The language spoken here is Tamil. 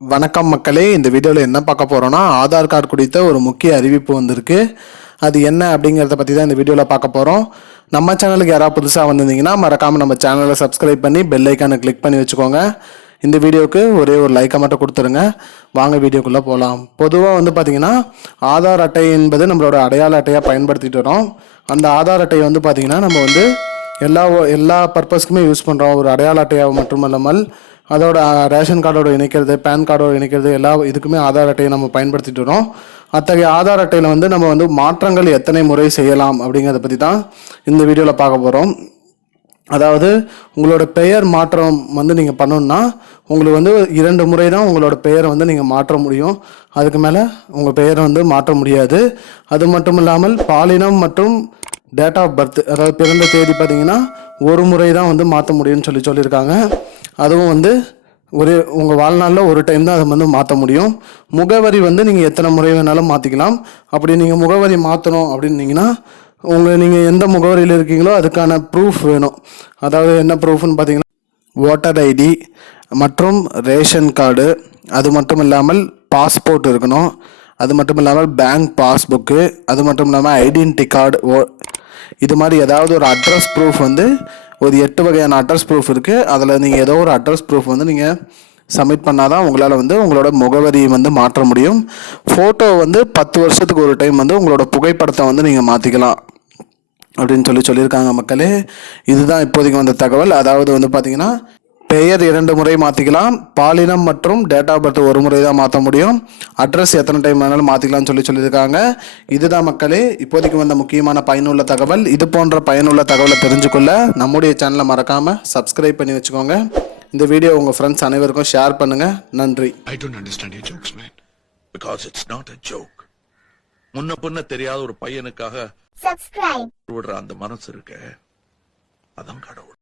வணக்கம் மக்களே, இந்த வீடியோவில் என்ன பார்க்க போகிறோன்னா ஆதார் கார்டு குறித்த ஒரு முக்கிய அறிவிப்பு வந்திருக்கு. அது என்ன அப்படிங்கிறத பற்றி தான் இந்த வீடியோவில் பார்க்க போகிறோம். நம்ம சேனலுக்கு யாராவது புதுசாக வந்திருந்தீங்கன்னா மறக்காமல் நம்ம சேனலை சப்ஸ்கிரைப் பண்ணி பெல் ஐக்கானை கிளிக் பண்ணி வச்சுக்கோங்க. இந்த வீடியோவுக்கு ஒரே ஒரு லைக்கை மட்டும் கொடுத்துருங்க. வாங்க வீடியோக்குள்ளே போகலாம். பொதுவாக பார்த்திங்கன்னா ஆதார் அட்டை என்பது நம்மளோட அடையாள அட்டையாக பயன்படுத்திட்டு வரோம். அந்த ஆதார் அட்டையை பார்த்திங்கன்னா நம்ம எல்லா பர்பஸ்க்குமே யூஸ் பண்ணுறோம். ஒரு அடையாள அட்டையாக மட்டுமல்லாமல் அதோட ரேஷன் கார்டோட இணைக்கிறது, பேன் கார்டோட இணைக்கிறது, எல்லா இதுக்குமே ஆதார் அட்டையை நம்ம பயன்படுத்திட்டு வரோம். அத்தகைய ஆதார் அட்டையில் நம்ம மாற்றங்கள் எத்தனை முறை செய்யலாம் அப்படிங்கிறத பற்றி தான் இந்த வீடியோவில் பார்க்க போகிறோம். அதாவது உங்களோட பெயர் மாற்றம் நீங்கள் பண்ணணுன்னா உங்களுக்கு 2 முறை தான் உங்களோட பெயரை நீங்கள் மாற்ற முடியும். அதுக்கு மேலே உங்கள் பெயரை மாற்ற முடியாது. அது மட்டும் இல்லாமல் பாலினம் மற்றும் டேட் ஆஃப் பர்த், அதாவது பிறந்த தேதி பார்த்தீங்கன்னா ஒரு முறை தான் மாற்ற முடியும்னு சொல்லியிருக்காங்க. அதுவும் உங்கள் வாழ்நாளில் ஒரு டைம் தான் அதை மாற்ற முடியும். முகவரி நீங்கள் எத்தனை முறை வேணாலும் மாற்றிக்கலாம். அப்படி நீங்கள் முகவரி மாற்றணும் அப்படின்னீங்கன்னா நீங்கள் எந்த முகவரியில் இருக்கீங்களோ அதுக்கான ப்ரூஃப் வேணும். அதாவது என்ன ப்ரூஃப்னு பார்த்தீங்கன்னா ஓட்டர் ஐடி மற்றும் ரேஷன் கார்டு, அது மட்டும் இல்லாமல் பாஸ்போர்ட் இருக்கணும். அது மட்டும் இல்லாமல் பேங்க் பாஸ்புக்கு, அது மட்டும் இல்லாமல் ஐடென்டி கார்டு, இது மாதிரி ஏதாவது ஒரு அட்ரஸ் ப்ரூஃப் ஒரு 8 வகையான அட்ரஸ் ப்ரூஃப் இருக்குது. அதில் நீங்கள் ஏதோ ஒரு அட்ரஸ் ப்ரூஃப் நீங்கள் சப்மிட் பண்ணால் தான் உங்களால் உங்களோட முகவரி மாற்ற முடியும். ஃபோட்டோ 10 வருஷத்துக்கு ஒரு டைம் உங்களோட புகைப்படத்தை நீங்கள் மாற்றிக்கலாம் அப்படின்னு சொல்லியிருக்காங்க மக்களே. இதுதான் இப்போதைக்கு வந்த தகவல். அதாவது பார்த்தீங்கன்னா பெயர் 2 முறை மாற்றிக்கலாம். பாலினம் மற்றும் டேட் ஆஃப் பர்த் ஒரு முறை தான் மாற்ற முடியும். அட்ரஸ் எத்தனை டைம் வேணாலும் மாற்றிக்கலாம்னு சொல்லியிருக்காங்க. இதுதான் மக்களே இப்போதைக்கு வந்த முக்கியமான பயனுள்ள தகவல். இது போன்ற பயனுள்ள தகவலை தெரிஞ்சுக்கொள்ள நம்முடைய சேனலை மறக்காமல் சப்ஸ்கிரைப் பண்ணி வச்சுக்கோங்க. இந்த வீடியோ உங்கள் ஃப்ரெண்ட்ஸ் அனைவருக்கும் ஷேர் பண்ணுங்கள். நன்றி. I don't understand your jokes, man. Because it's not a joke. முன்ன பின்ன தெரியாத ஒரு பையனுக்காக விடுற அந்த மனசு இருக்க, அதான் கடவுள்.